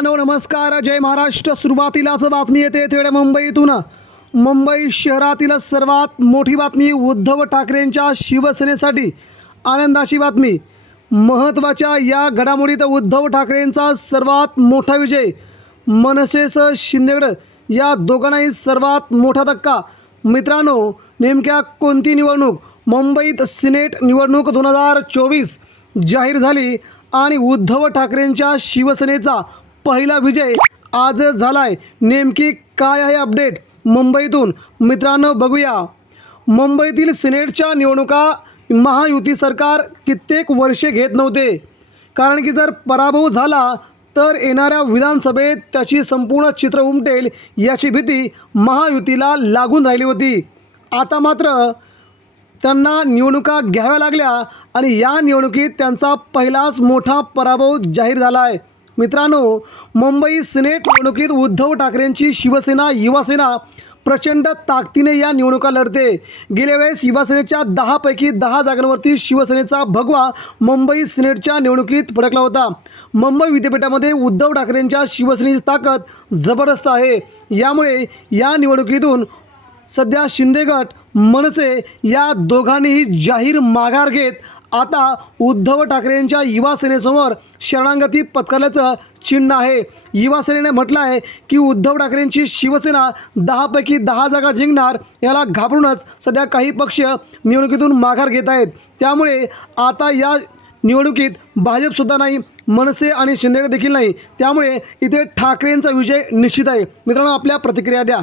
मित्रांनो नमस्कार. जय महाराष्ट्र. सुरुवातीलाच बातमी येते. तेवढ्या मुंबईतून. मुंबई शहरातील सर्वात मोठी बातमी उद्धव ठाकरेंच्या शिवसेनेसाठी. आनंदाची बातमी. महत्त्वाच्या या घडामोडीत उद्धव ठाकरेंचा सर्वात मोठा विजय. मनसेस शिंदेगड. या दोघांनाही सर्वात मोठा धक्का. मित्रांनो नेमक्या कोणती निवडणूक? मुंबईत सिनेट निवडणूक दोन हजार चोवीस जाहीर झाली आणि उद्धव ठाकरेंच्या शिवसेनेचा पहिला विजय आज झालाय. नेमकी काय आहे अपडेट? मुंबईतून मित्रांनो बघूया. मुंबईतील सिनेटच्या निवडणुका महायुती सरकार कित्येक वर्षे घेत नव्हते. कारण की जर पराभव झाला तर येणाऱ्या विधानसभेत त्याची संपूर्ण चित्र उमटेल याची भीती महायुतीला लागून राहिली होती. आता मात्र त्यांना निवडणुका घ्याव्या लागल्या आणि या निवडणुकीत त्यांचा पहिलाच मोठा पराभव जाहीर झाला आहे मित्रांनो मुंबई सिनेट निवडणुकीत उद्धव ठाकरेंची शिवसेना युवासेना प्रचंड ताकदीने या निवडणुका लढते. गेल्या वेळेस युवासेनेच्या दहापैकी दहा जागांवरती शिवसेनेचा भगवा मुंबई सिनेटच्या निवडणुकीत फडकला होता. मुंबई विद्यापीठामध्ये उद्धव ठाकरेंच्या शिवसेनेची ताकद जबरदस्त आहे. यामुळे या निवडणुकीतून सध्या शिंदेगट मनसे या दोघांनीही जाहीर माघार घेत आता उद्धव ठाकरेंच्या युवा सेनेसमोर शरणागती पत्करल्याचं चिन्ह आहे. युवा सेनेने म्हटलं आहे की उद्धव ठाकरेंची शिवसेना दहापैकी दहा जागा जिंकणार याला घाबरूनच सध्या काही पक्ष निवडणुकीतून माघार घेत आहेत. त्यामुळे आता या निवडणुकीत भाजपसुद्धा नाही मनसे आणि शिंदेगड देखील नाही. त्यामुळे इथे ठाकरेंचा विजय निश्चित आहे. मित्रांनो आपल्या प्रतिक्रिया द्या.